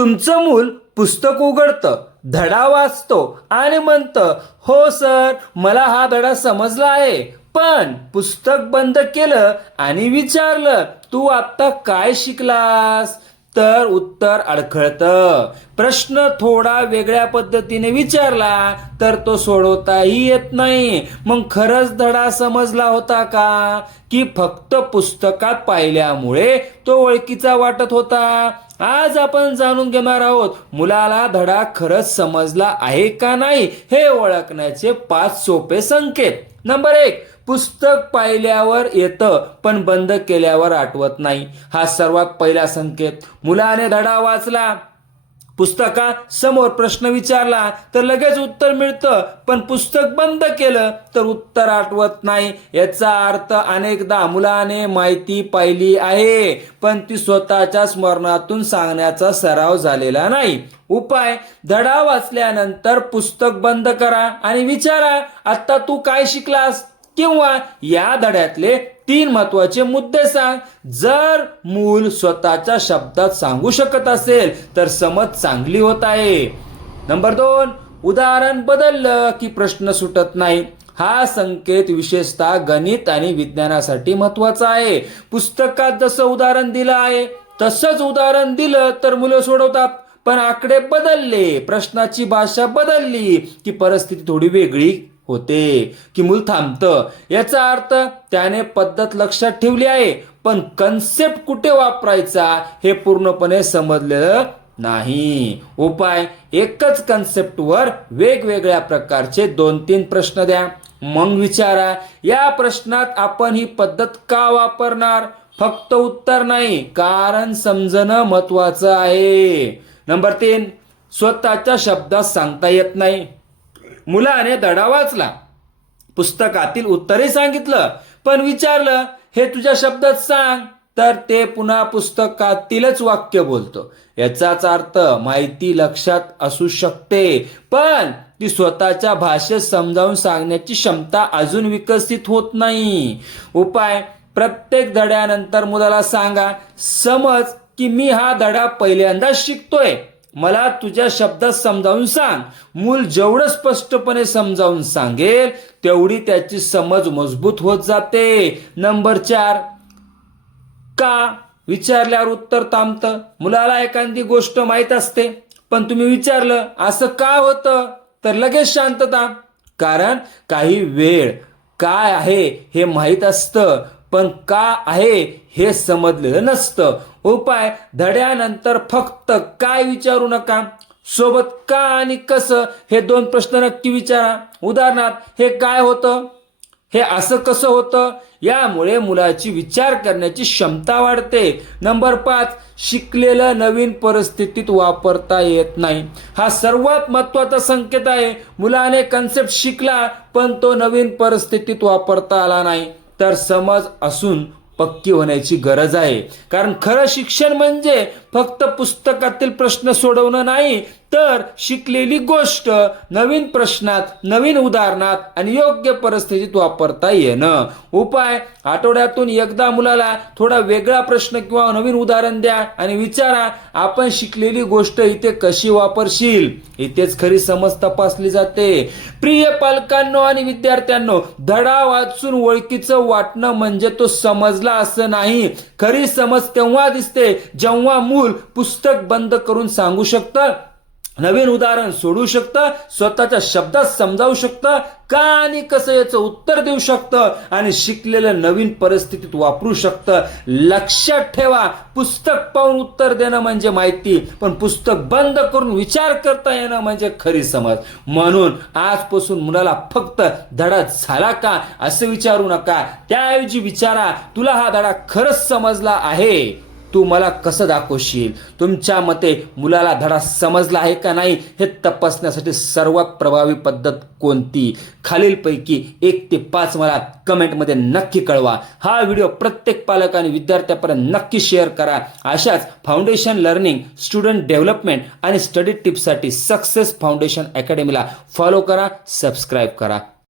तुमचं मूल पुस्तक उघडतं, धडा वाचतो आणि म्हणतं, हो सर, मला हा धडा समजला आहे. पण पुस्तक बंद केलं आणि विचारलं, तू आता काय शिकलास? तर उत्तर अडखळतं. प्रश्न थोडा वेगळ्या पद्धतीने विचारला तर तो सोडवताही येत नाही. मग खरंच धडा समजला होता का, की फक्त पुस्तकात पाहिल्यामुळे तो ओळखीचा वाटत होता? आज आपण जाणून घेणार आहोत मुलाला धडा खरंच समजला आहे का नाही हे ओळखण्याचे 5 सोपे संकेत. नंबर 1, पुस्तक पाहिल्यावर येतं पण बंद केल्यावर आठवत नाही. हा सर्वात पहिला संकेत. मुलाने धडा वाचला, पुस्तका समोर प्रश्न विचारला तर लगेच उत्तर मिळतं, पण पुस्तक बंद केलं तर उत्तर आठवत नाही. याचा अर्थ अनेकदा मुलाने माहिती पाहिली आहे पण ती स्वतःच्या स्मरणातून सांगण्याचा सराव झालेला नाही. उपाय: धडा वाचल्यानंतर पुस्तक बंद करा आणि विचारा, आता तू काय शिकलास? किंवा या धड्यातले 3 महत्वाचे मुद्दे सांग. जर मूल स्वतःच्या शब्दात सांगू शकत असेल तर समज चांगली होत आहे. नंबर 2, उदाहरण बदललं की प्रश्न सुटत नाही. हा संकेत विशेषतः गणित आणि विज्ञानासाठी महत्वाचा आहे. पुस्तकात जसं उदाहरण दिलं आहे तसंच उदाहरण दिलं तर मुलं सोडवतात, पण आकडे बदलले, प्रश्नाची भाषा बदलली की परिस्थिती थोडी वेगळी होते, की मूल थांबतं. याचा अर्थ त्याने पद्धत लक्षात ठेवली आहे पण कन्सेप्ट कुठे वापरायचा हे पूर्णपणे समजलेलं नाही. उपाय: एकच कन्सेप्टवर वेगवेगळ्या प्रकारचे 2-3 प्रश्न द्या. मग विचारा, या प्रश्नात आपण ही पद्धत का वापरणार? फक्त उत्तर नाही, कारण समजणं महत्वाचं आहे. नंबर 3, स्वतःच्या शब्दात सांगता येत नाही. मुलाने धडा वाचला, पुस्तकातील उत्तरही सांगितलं, पण विचारलं, हे तुझ्या शब्दात सांग, तर ते पुन्हा पुस्तकातीलच वाक्य बोलतो. याचाच अर्थ माहिती लक्षात असू शकते पण ती स्वतःच्या भाषेत समजावून सांगण्याची क्षमता अजून विकसित होत नाही. उपाय: प्रत्येक धड्यानंतर मुलाला सांगा, समज की मी हा धडा पहिल्यांदाच शिकतोय, मला तुझ्या शब्दात समजावून सांग. मूल जेवढं स्पष्टपणे समजावून सांगेल तेवढी त्याची समज मजबूत होत जाते. नंबर 4, का विचारल्यावर उत्तर थांबतं. मुलाला एखादी गोष्ट माहीत असते पण तुम्ही विचारलं, असं का होतं, तर लगेच शांतता. कारण काही वेळ काय आहे हे माहीत असतं पण का आहे हे समजलेलं नसतं. उपाय: धड्यानंतर फक्त काय विचारू नका, सोबत का आणि कसं हे 2 प्रश्न नक्की विचारा. उदाहरणार्थ, हे काय होतं, हे असं कसं होतं. यामुळे मुलाची विचार करण्याची क्षमता वाढते. नंबर 5, शिकलेलं नवीन परिस्थितीत वापरता येत नाही. हा सर्वात महत्वाचा संकेत आहे. मुलाने कन्सेप्ट शिकला पण तो नवीन परिस्थितीत वापरता आला नाही तर समज असून पक्की होण्याची गरज आहे. कारण खरं शिक्षण म्हणजे फक्त पुस्तकातील प्रश्न सोडवणं नाही, तर शिकलेली गोष्ट नवीन प्रश्नात, नवीन उदाहरणात आणि योग्य परिस्थितीत वापरता येणं. उपाय: आठवड्यातून एकदा मुलाला थोडा वेगळा प्रश्न किंवा नवीन उदाहरण द्या आणि विचारा, आपण शिकलेली गोष्ट इथे कशी वापरशील. इथेच खरी समज तपासली जाते. प्रिय पालकांनो आणि विद्यार्थ्यांनो, धडा वाचून ओळखीचं वाटणं म्हणजे तो समजला असं नाही. खरी समज तेव्हा दिसते जेव्हा मूल पुस्तक बंद करून सांगू शकतं, नवीन उदाहरण सोडू शकतं, स्वतःच्या शब्दात समजावू शकतं, का आणि कसं याचं उत्तर देऊ शकतं आणि शिकलेलं नवीन परिस्थितीत वापरू शकतं. लक्षात ठेवा, पुस्तक पाहून उत्तर देणं म्हणजे माहिती, पण पुस्तक बंद करून विचार करता येणं म्हणजे खरी समज. म्हणून आजपासून मुलाला फक्त धडा झाला का असं विचारू नका, त्याऐवजी विचारा, तुला हा धडा खरंच समजला आहे, तू मला कसं दाखवशील. तुमच्या मते मुलाला धडा समजला आहे का नाही हे तपासण्यासाठी सर्वात प्रभावी पद्धत कोणती? खालीलपैकी 1 ते 5 मला कमेंटमध्ये नक्की कळवा. हा व्हिडिओ प्रत्येक पालक आणि विद्यार्थ्यापर्यंत नक्की शेअर करा. अशाच फाउंडेशन लर्निंग, स्टुडंट डेव्हलपमेंट आणि स्टडी टिप्ससाठी सक्सेस फाउंडेशन अकॅडमीला फॉलो करा, सबस्क्राईब करा.